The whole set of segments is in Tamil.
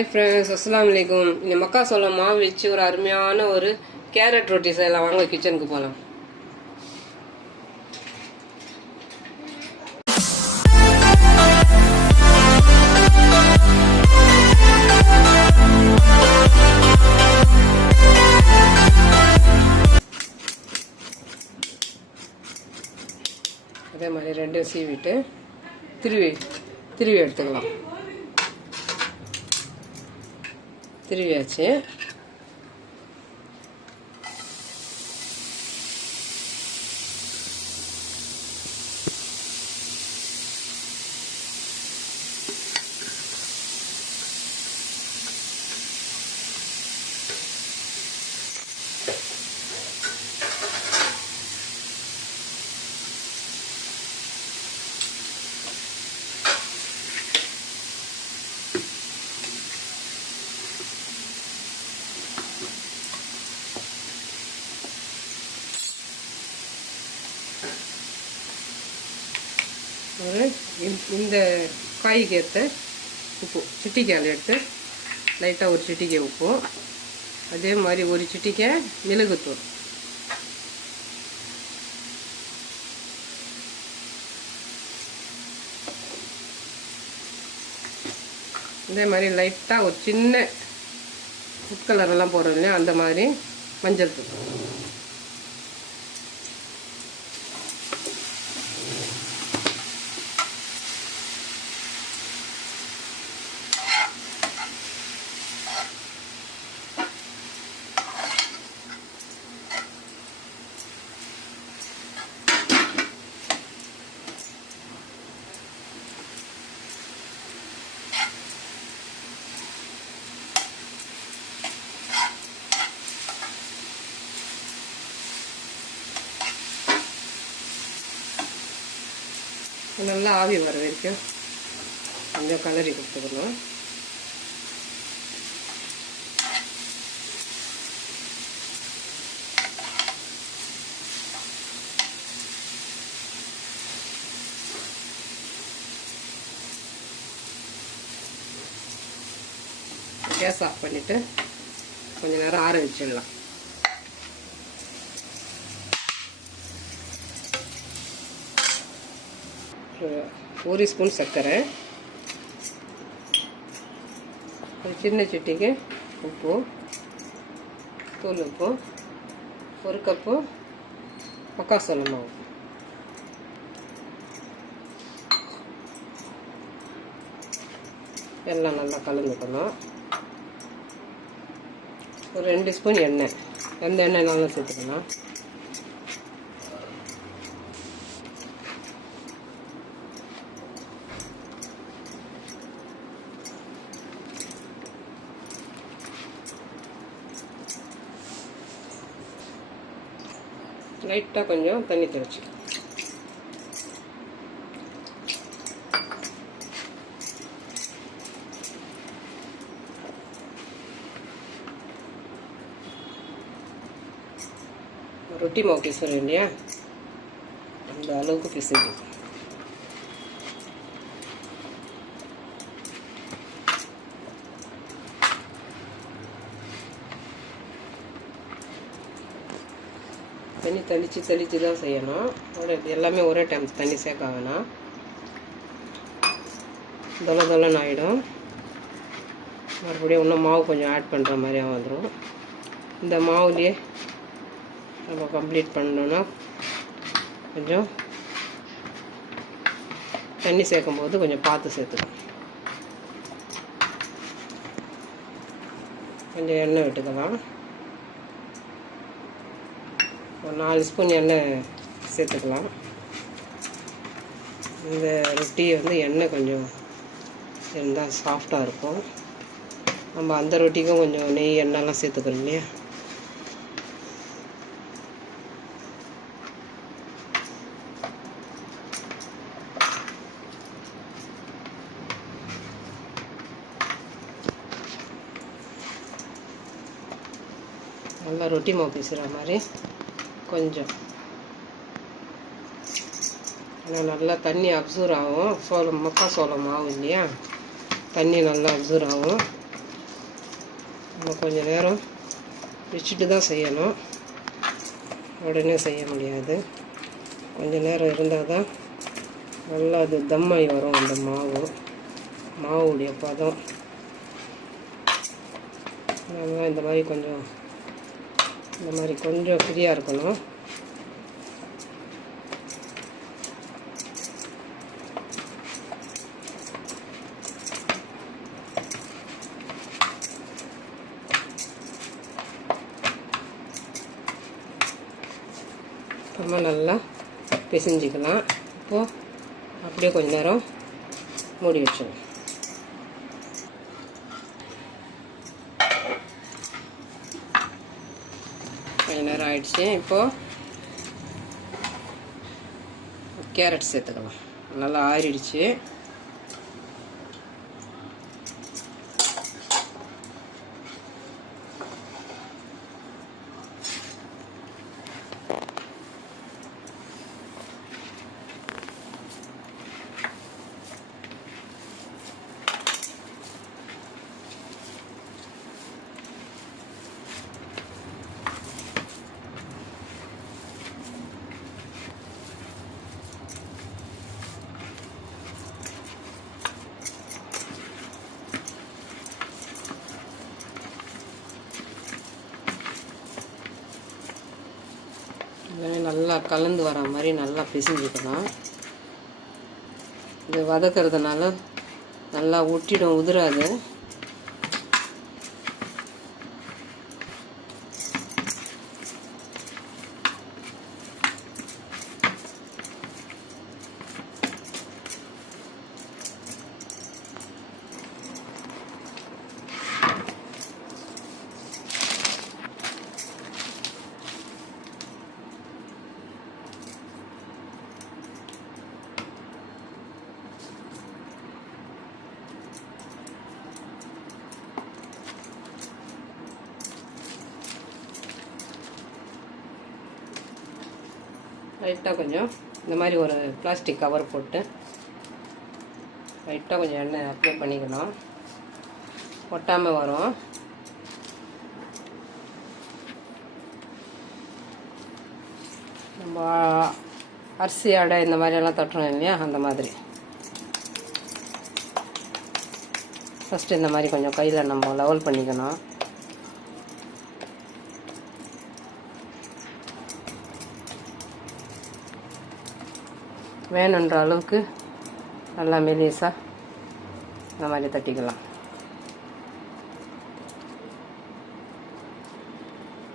ஹாய் ஃப்ரெண்ட்ஸ், அஸ்ஸலாமு அலைக்கும். இந்த மக்காசோளம் மாவு வச்சு ஒரு அருமையான ஒரு கேரட் ரொட்டி செய்யலாம். வாங்க கிச்சனுக்கு போகலாம். அதே மாதிரி ரெண்டும் சீவிட்டு திருவி எடுத்துக்கலாம். திருவியாச்சு. இந்த காய்க்கு ஏற்ற உப்பு சிட்டிக்காய் எடுத்து லைட்டாக ஒரு சிட்டிக்காய் உப்பு, அதே மாதிரி ஒரு சிட்டிக்காய் மிளகுத்தூள், இதே மாதிரி லைட்டாக ஒரு சின்ன ஃபுட் கலரெல்லாம் போடுறோம் இல்லையா, அந்த மாதிரி மஞ்சள் தூள். நல்லா ஆவி வர வரைக்கும் கொஞ்சம் கலரி கொடுத்துக்கணும். கேஸ் ஆஃப் பண்ணிவிட்டு கொஞ்ச நேரம் ஆற வச்சிடலாம். ஒரு ஸ்பூன் சர்க்கரை, ஒரு சின்ன சிட்டிக்கு உப்பு, தூள் உப்பு, ஒரு கப்பு மக்காசோளம் மாவு, எல்லாம் நல்லா கலந்துக்கணும். ஒரு 2 ஸ்பூன் எண்ணெய், எந்த எண்ணெய் நல்லா சேர்த்துக்கலாம். லைட்டாக கொஞ்சம் தண்ணி தெளிச்சு ரொட்டி மாவு பிசுறோம் இல்லையா, அந்த அளவுக்கு பிசுறி. தண்ணி தெளித்து தான் செய்யணும். எல்லாமே ஒரே டைம் தண்ணி சேர்க்க வேணாம், தொலை ஆகிடும். மறுபடியும் இன்னும் மாவு கொஞ்சம் ஆட் பண்ணுற மாதிரியாக வந்துடும். இந்த மாவுலேயே நம்ம கம்ப்ளீட் பண்ணணுன்னா கொஞ்சம் தண்ணி சேர்க்கும்போது கொஞ்சம் பார்த்து சேர்த்துக்கணும். கொஞ்சம் எண்ணெய் விட்டுக்கலாம். ஒரு 4 ஸ்பூன் எண்ணெய் சேர்த்துக்கலாம். இந்த ரொட்டி எண்ணெய் கொஞ்சம் இருந்தால் சாஃப்டாக இருக்கும். நம்ம அந்த ரொட்டிக்கும் கொஞ்சம் நெய் எண்ணெய்லாம் சேர்த்துக்கணும் இல்லையா. நல்லா ரொட்டி மாவு பிசுற மாதிரி கொஞ்சம் நல்லா தண்ணி அப்சர்வ் ஆகும். மக்காசோளம் மாவு இல்லையா, தண்ணி நல்லா அப்சர்வ் ஆகும். நம்ம கொஞ்சம் நேரம் வச்சுட்டு தான் செய்யணும், உடனே செய்ய முடியாது. கொஞ்சம் நேரம் இருந்தால் தான் நல்லா அது தம்மாகி வரும். அந்த மாவுடைய பதம் நல்லா இந்த மாதிரி கொஞ்சம் ஃப்ரீயாக இருக்கணும். நம்ம நல்லா பிசைஞ்சிக்கலாம். இப்போது அப்படியே கொஞ்ச நேரம் மூடி வச்சிடலாம். கொஞ்ச நேரம் ஆயிடுச்சு. இப்போது கேரட் சேர்த்துக்கலாம். நல்லா ஆறிடுச்சு. நல்லா கலந்து வர மாதிரி நல்லா பிசைஞ்சிக்கலாம். இது வதக்கிறதுனால நல்லா ஒட்டிடும், உதிராது. லைட்டாக கொஞ்சம் இந்த மாதிரி ஒரு பிளாஸ்டிக் கவர் போட்டு லைட்டாக கொஞ்சம் எண்ணெய் அப்ளை பண்ணிக்கணும், ஒட்டாமல் வரும். நம்ம அரிசி அடை இந்த மாதிரியெல்லாம் தட்டுறோம் இல்லையா, அந்த மாதிரி ஃபஸ்ட்டு இந்த மாதிரி கொஞ்சம் கையில் நம்ம லெவல் பண்ணிக்கணும். வேணுன்ற அளவுக்கு நல்லா மெலிசாக இந்த மாதிரி தட்டிக்கலாம்.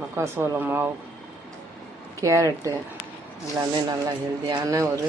மக்காசோளம் மாவு, கேரட்டு எல்லாமே நல்லா ஹெல்த்தியான ஒரு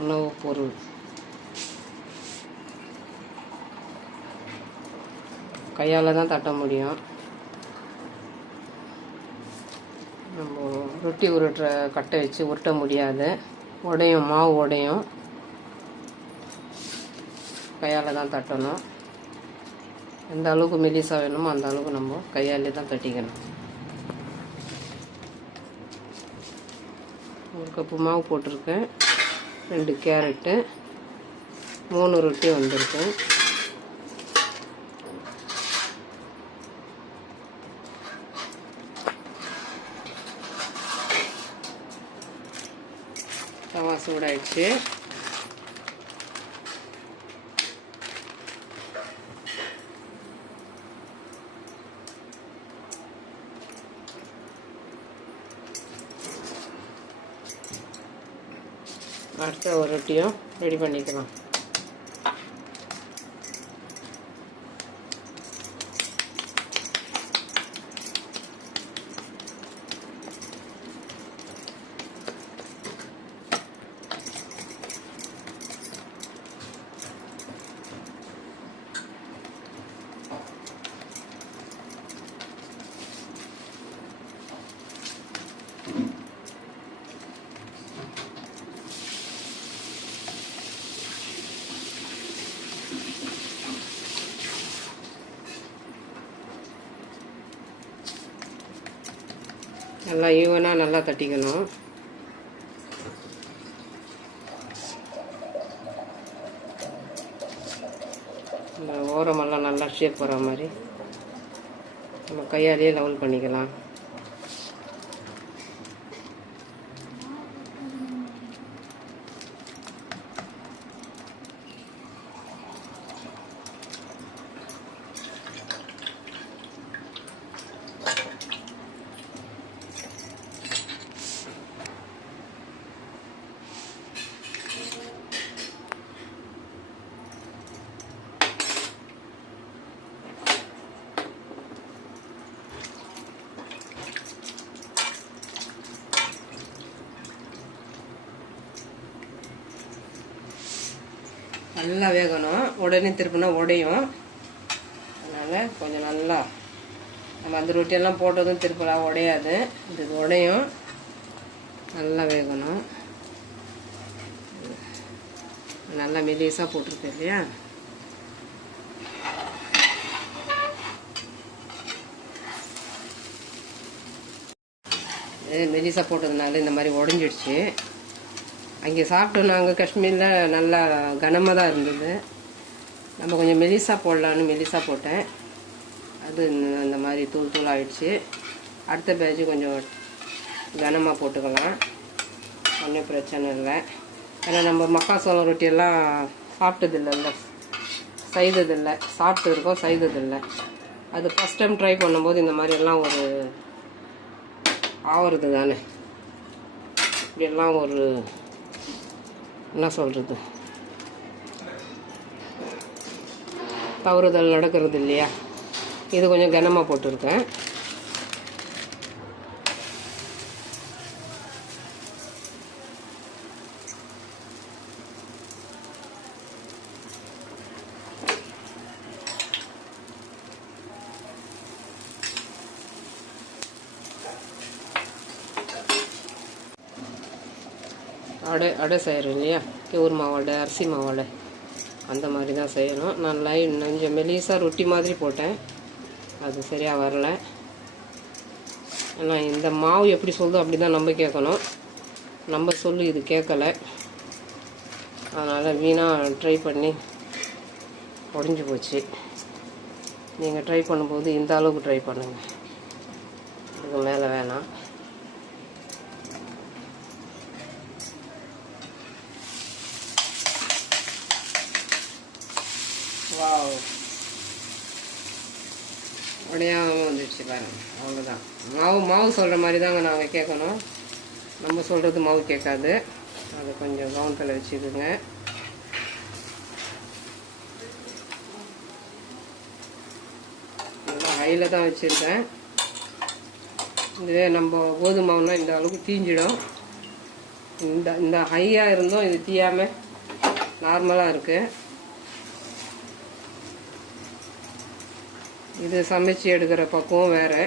உணவுப் பொருள். கையால் தான் தட்ட முடியும். நம்ம ரொட்டி உருட்டுற கட்டை வச்சு உருட்ட முடியாது, உடையும், மாவு உடையும். கையால் தான் தட்டணும். எந்த அளவுக்கு மெலிசாக வேணுமோ அந்த அளவுக்கு நம்ம கையாலே தான் தட்டிக்கணும். 1 கப்பு மாவு போட்டிருக்கேன், 2 கேரட்டு, 3 ரொட்டி வந்திருக்கு. தவா சூடாயிடுச்சு. அடுத்த ஒரு ரொட்டியும் ரெடி பண்ணிக்கலாம். நல்லா ஈவனாக நல்லா தட்டிக்கணும். ஓரமெல்லாம் நல்லா ஷேப் வர மாதிரி நம்ம கையாலேயே லெவல் பண்ணிக்கலாம். நல்லா வேகணும், உடனே திருப்பினா உடையும். அதனால் கொஞ்சம் நல்லா நம்ம அந்த ரொட்டியெல்லாம் போட்டதும் திருப்பலாம் உடையாது, இது உடையும். நல்லா வேகணும். நல்லா மெலிசாக போட்டிருக்கு இல்லையா, மெலிசாக போட்டதுனால இந்த மாதிரி உடஞ்சிடுச்சு. அங்கே சாப்பிட்டோம் நாங்கள் காஷ்மீரில், நல்லா கனமாக தான் இருந்தது. நம்ம கொஞ்சம் மெலிசா போடலான்னு மெலிசா போட்டேன், அது அந்த மாதிரி தூள் தூள் ஆகிடுச்சு. அடுத்த பேட்சு கொஞ்சம் கனமாக போட்டுக்கலாம், ஒன்றும் பிரச்சனை இல்லை. ஏன்னா நம்ம மக்காசோளம் ரொட்டியெல்லாம் சாப்பிட்டதில்லை, செய்ததில்லை. சாப்பிட்டு இருக்கோம், செய்ததில்லை. அது ஃபஸ்ட் டைம் ட்ரை பண்ணும்போது இந்த மாதிரியெல்லாம் ஒரு ஆவறது தானே, இப்படியெல்லாம் ஒரு என்ன சொல்கிறது, தவறுதல் நடக்கிறது இல்லையா. இது கொஞ்சம் கனமாக போட்டிருக்கேன். அடை செய்கிறோம் இல்லையா, கேவுர் மாவடை, அரிசி மாவடை, அந்த மாதிரி தான் செய்யணும். நான் கொஞ்சம் மெலிசாக ரொட்டி மாதிரி போட்டேன், அது சரியாக வரல. ஏன்னா இந்த மாவு எப்படி சொல்லுதோ அப்படி தான் நம்ம கேட்கணும், நம்ம சொல்லு இது கேட்கலை. அதனால் வீணாக ட்ரை பண்ணி உடஞ்சி போச்சு. நீங்கள் ட்ரை பண்ணும்போது இந்த அளவுக்கு ட்ரை பண்ணுங்கள், இதுக்கு மேலே வேணாம். வாவ், உடையாமல் வந்துடுச்சு பாருங்கள், அவ்வளோதான். மாவு சொல்கிற மாதிரி தாங்க நாங்கள் கேட்கணும், நம்ம சொல்கிறது மாவு கேட்காது. அதை கொஞ்சம் கவனத்தில் வச்சுக்குங்க. நல்லா ஹையில் தான் வச்சுருக்கேன். இதுவே நம்ம கோதுமை மாவுனா இந்த அளவுக்கு தீஞ்சிடும். இந்த ஹையாக இருந்தும் இது தீயாமல் நார்மலாக இருக்குது. இது சமைச்சு எடுக்கிற பக்குவம் வேறு.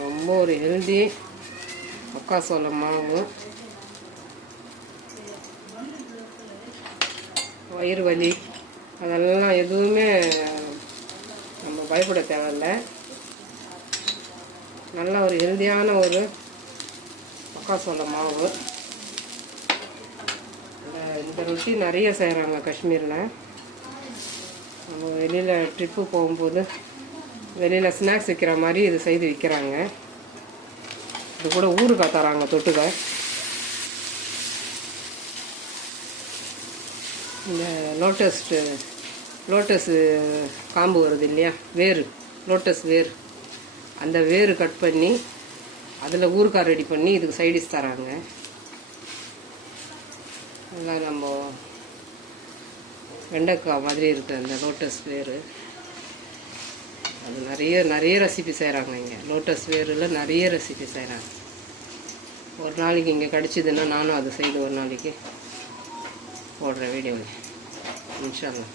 ரொம்ப ஒரு ஹெல்தி மக்காசோளம் மாவு. வயிறு வலி அதெல்லாம் எதுவுமே நம்ம பயப்பட தேவையில்லை. நல்ல ஒரு ஹெல்தியான ஒரு மக்காசோளம் மாவு. இந்த ரொட்டி நிறைய செய்கிறாங்க காஷ்மீரில். நம்ம வெளியில் ட்ரிப்பு போகும்போது வெளியில் ஸ்நாக்ஸ் விற்கிற மாதிரி இது செய்து விற்கிறாங்க. இது கூட ஊறுகாய் தராங்க தொட்டுக்க. இந்த லோட்டஸ் காம்பு வருது இல்லையா, வேறு லோட்டஸ் வேறு, அந்த வேறு கட் பண்ணி அதில் ஊறுகாய் ரெடி பண்ணி இதுக்கு சைடிஷ் தராங்க. அதெல்லாம் நம்ம வெண்டைக்காய் மாதிரி இருக்குது அந்த லோட்டஸ் வேறு. அது நிறைய ரெசிபி செய்கிறாங்க இங்கே. லோட்டஸ் வேரில் நிறைய ரெசிபி செய்கிறாங்க. ஒரு நாளைக்கு இங்கே கிடச்சிதுன்னா நானும் அதை செய்து ஒரு நாளைக்கு போடுறேன் வீடியோவில் இன்ஷா அல்லாஹ்.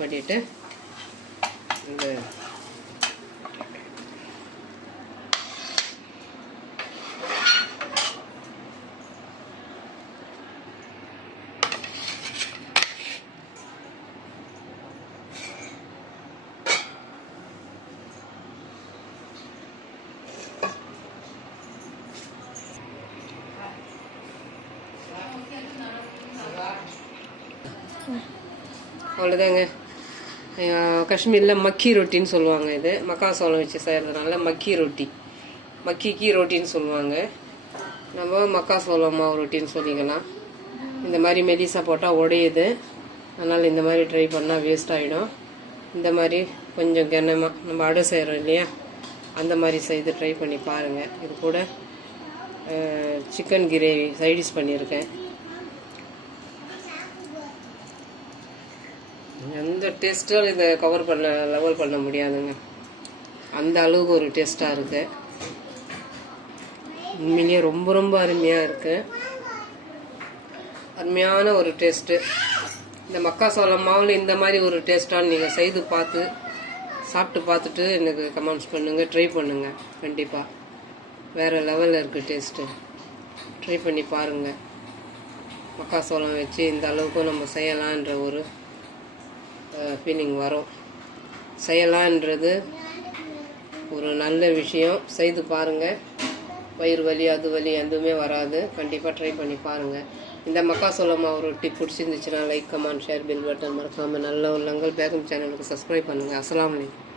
பண்ணிவிட்டு இந்த அவ்வளோதாங்க. காஷ்மீரில் மக்கி ரொட்டின்னு சொல்லுவாங்க. இது மக்காசோளம் வச்சு செய்கிறதுனால மக்கி ரொட்டி, மக்கி ரொட்டின்னு சொல்லுவாங்க. நம்ம மக்காசோளம் மாவு ரொட்டின்னு சொல்லிக்கலாம். இந்த மாதிரி மெலிசா போட்டால் உடையுது, அதனால் இந்த மாதிரி ட்ரை பண்ணால் வேஸ்ட் ஆகிடும். இந்த மாதிரி கொஞ்சம் கனமாக நம்ம அடை செய்கிறோம் இல்லையா, அந்த மாதிரி செய்து ட்ரை பண்ணி பாருங்கள். இது கூட சிக்கன் கிரேவி சைடிஷ் பண்ணியிருக்கேன். எந்த டேஸ்ட்டும் இதை கவர் பண்ண லெவல் பண்ண முடியாதுங்க. அந்த அளவுக்கு ஒரு டேஸ்ட்டாக இருக்குது. உண்மையிலேயே ரொம்ப ரொம்ப அருமையாக இருக்குது. அருமையான ஒரு டேஸ்ட்டு. இந்த மக்காசோளம் மாவில் இந்த மாதிரி ஒரு டேஸ்ட்டான்னு நீங்கள் செய்து பார்த்து சாப்பிட்டு பார்த்துட்டு எனக்கு கமெண்ட்ஸ் பண்ணுங்கள், ட்ரை பண்ணுங்கள். கண்டிப்பாக வேறு லெவலில் இருக்குது டேஸ்ட்டு. ட்ரை பண்ணி பாருங்கள். மக்காசோளம் வச்சு இந்த அளவுக்கு நம்ம செய்யலான்ற ஒரு ஃபீலிங் வரும். செய்யலான்றது ஒரு நல்ல விஷயம். செய்து பாருங்கள். வயிறு வலி அது வலி எதுவுமே வராது. கண்டிப்பாக ட்ரை பண்ணி பாருங்கள். இந்த மக்காசோளம் மாவு ரொட்டி பிடிச்சிருந்துச்சுன்னா like, comment, share, bell button மறக்காமல் நல்ல உள்ளங்கள் பேகம் சேனலுக்கு சப்ஸ்கிரைப் பண்ணுங்கள். அஸ்ஸலாமு அலைக்கும்.